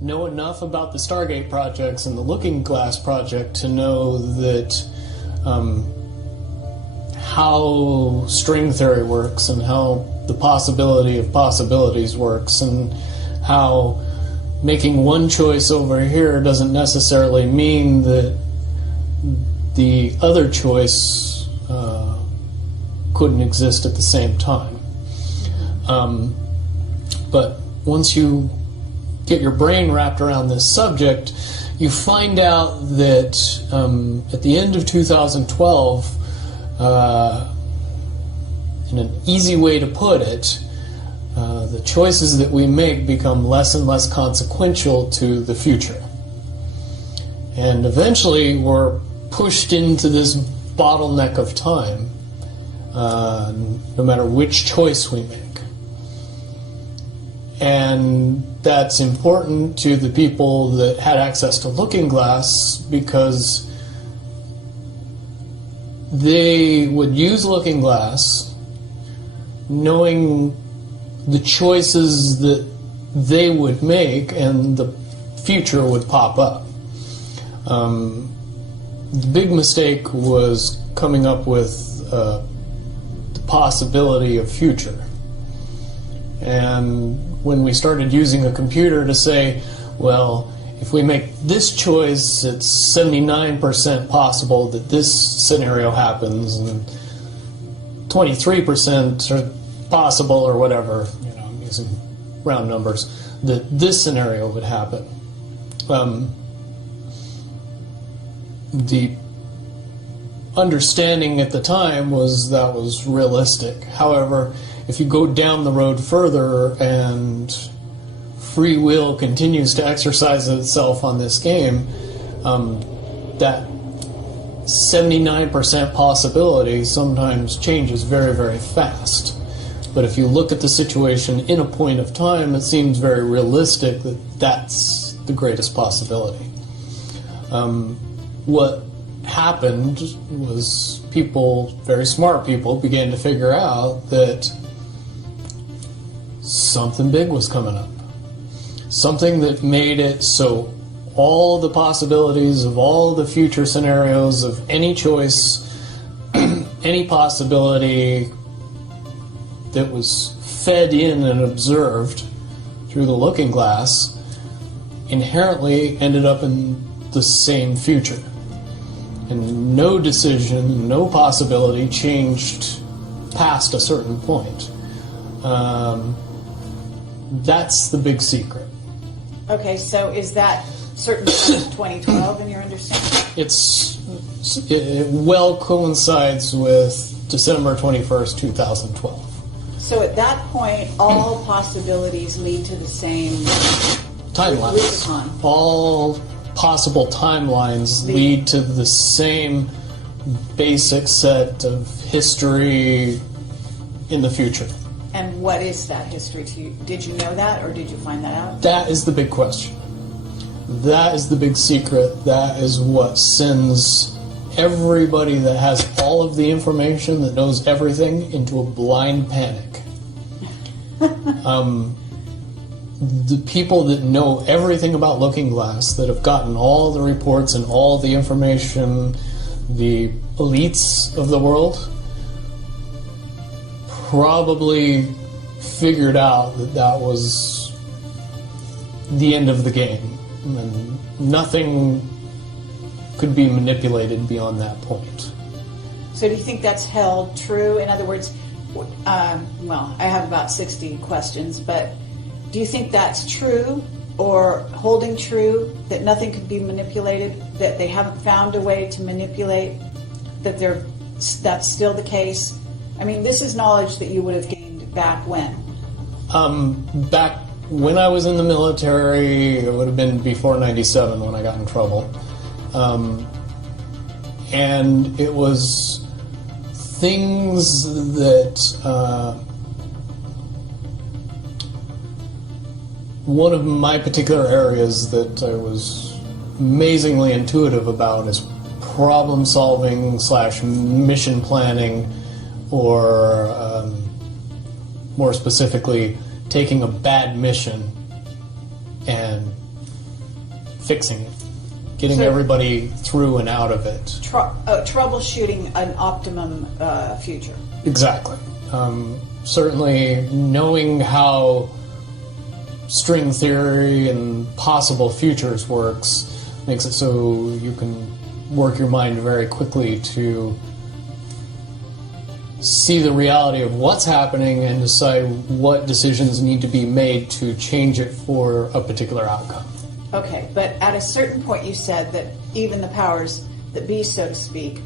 know enough about the Stargate projects and the Looking Glass project to know that how string theory works and how the possibility of possibilities works and how making one choice over here doesn't necessarily mean that the other choice couldn't exist at the same time. But once you get your brain wrapped around this subject, you find out that at the end of 2012, in an easy way to put it, the choices that we make become less and less consequential to the future. And eventually we're pushed into this bottleneck of time, no matter which choice we make. And that's important to the people that had access to Looking Glass because they would use Looking Glass knowing the choices that they would make and the future would pop up. The big mistake was coming up with the possibility of future. And when we started using a computer to say, well, if we make this choice, it's 79% possible that this scenario happens, and 23% are possible, or whatever, I'm using round numbers, that this scenario would happen. The understanding at the time was that was realistic. However, if you go down the road further and free will continues to exercise itself on this game, that 79% possibility sometimes changes very, very fast. But if you look at the situation in a point of time, it seems very realistic that that's the greatest possibility. What happened was people, very smart people, began to figure out that something big was coming up. Something that made it so all the possibilities of all the future scenarios of any choice, any possibility that was fed in and observed through the Looking Glass inherently ended up in the same future. And no decision, no possibility changed past a certain point. That's the big secret. Okay, so is that certain 2012 in your understanding? It well coincides with December 21st, 2012. So at that point, all possibilities lead to the same timelines. All possible timelines lead to the same basic set of history in the future. And what is that history to you? Did you know that, or did you find that out? That is the big question. That is the big secret. That is what sends everybody that has all of the information, that knows everything, into a blind panic. The people that know everything about Looking Glass, that have gotten all the reports and all the information, the elites of the world, probably figured out that that was the end of the game, and nothing could be manipulated beyond that point. So do you think that's held true? In other words, well, I have about 60 questions, but do you think that's true or holding true, that nothing could be manipulated, that they haven't found a way to manipulate, that that's still the case? I mean, this is knowledge that you would have gained back when? Back when I was in the military, it would have been before 97 when I got in trouble. And it was things that one of my particular areas that I was amazingly intuitive about is problem solving / mission planning, or more specifically, taking a bad mission and fixing it, getting So- everybody through and out of it. Troubleshooting an optimum future. Exactly. Certainly knowing how string theory and possible futures works makes it so you can work your mind very quickly to see the reality of what's happening and decide what decisions need to be made to change it for a particular outcome. Okay, but at a certain point you said that even the powers that be, so to speak,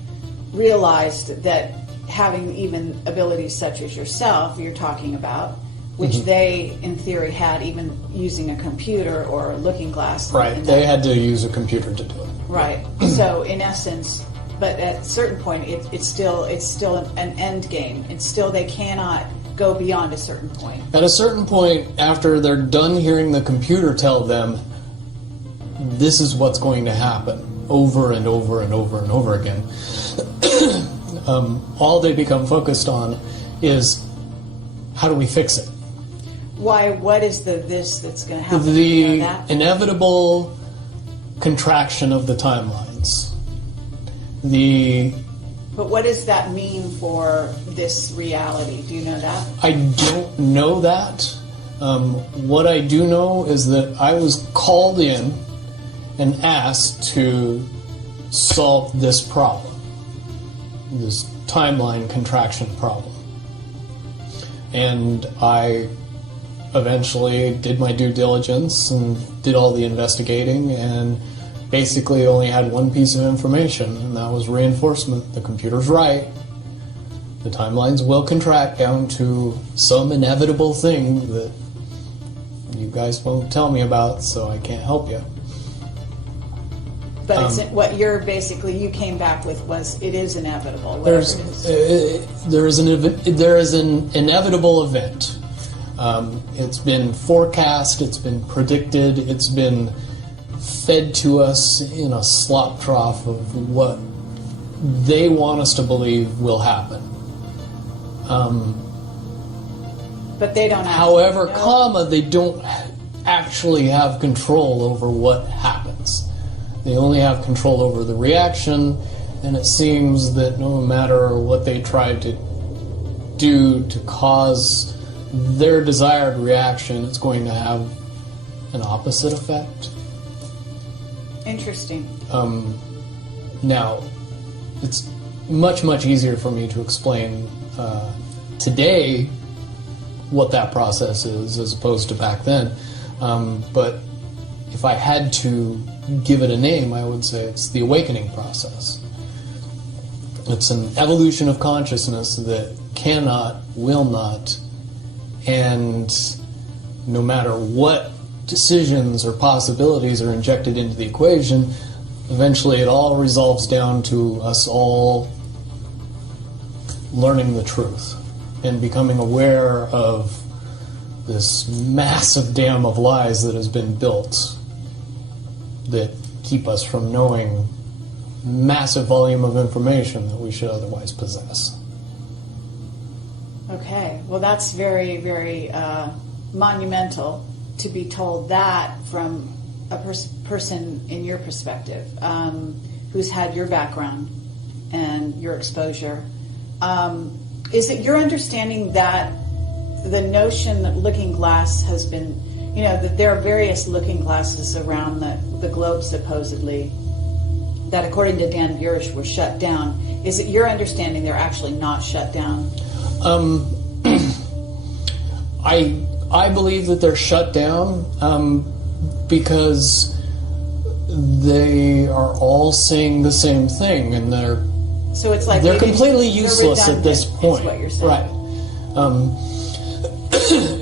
realized that having even abilities such as yourself, you're talking about, which they, in theory, had even using a computer or a looking glass. Right, they had to use a computer to do it. Right. So, in essence, but at a certain point, it's still an end game. It's still, they cannot go beyond a certain point. At a certain point, after they're done hearing the computer tell them, this is what's going to happen over and over and over and over again, all they become focused on is, how do we fix it? Why? What is this that's going to happen? The You know that? inevitable contraction of the timelines. But what does that mean for this reality? Do you know that? I don't know that. What I do know is that I was called in and asked to solve this problem, this timeline contraction problem. And I eventually did my due diligence and did all the investigating and basically only had one piece of information, and that was reinforcement. The computer's right. The timelines will contract down to some inevitable thing that you guys won't tell me about, so I can't help you. But it's, what you're basically, you came back with was, it is inevitable. Whatever There is an inevitable event. It's been forecast, it's been predicted, it's been fed to us in a slop trough of what they want us to believe will happen. But they don't. However, know. they don't actually have control over what happens. They only have control over the reaction, and it seems that no matter what they try to do to cause their desired reaction, it's going to have an opposite effect. Interesting. Now, it's much, much easier for me to explain today what that process is as opposed to back then. But if I had to give it a name, I would say it's the awakening process. It's an evolution of consciousness that cannot, will not, and no matter what decisions or possibilities are injected into the equation, eventually it all resolves down to us all learning the truth and becoming aware of this massive dam of lies that has been built that keep us from knowing massive volume of information that we should otherwise possess. Okay. Well, that's very, very monumental to be told that from a person in your perspective, who's had your background and your exposure. Is it your understanding that the notion that looking glass has been, that there are various looking glasses around the globe supposedly, that according to Dan Burish were shut down. Is it your understanding they're actually not shut down? I believe that they're shut down because they are all saying the same thing, and they're completely useless at this point. Is what you're saying. Right.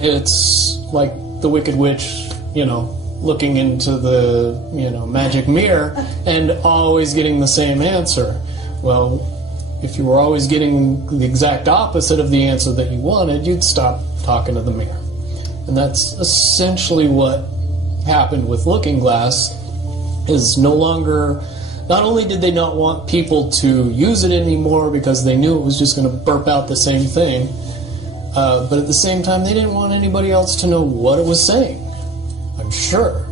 It's like the Wicked Witch, looking into the, magic mirror and always getting the same answer. Well, if you were always getting the exact opposite of the answer that you wanted, you'd stop talking to the mirror. And that's essentially what happened with Looking Glass, is not only did they not want people to use it anymore because they knew it was just going to burp out the same thing, but at the same time they didn't want anybody else to know what it was saying, I'm sure.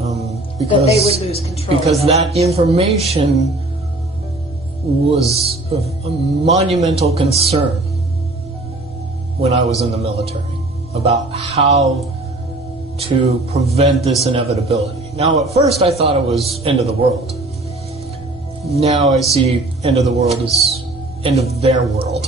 because that they would lose control. Because that information was of a monumental concern when I was in the military about how to prevent this inevitability. Now, at first I thought it was end of the world. Now I see end of the world as end of their world.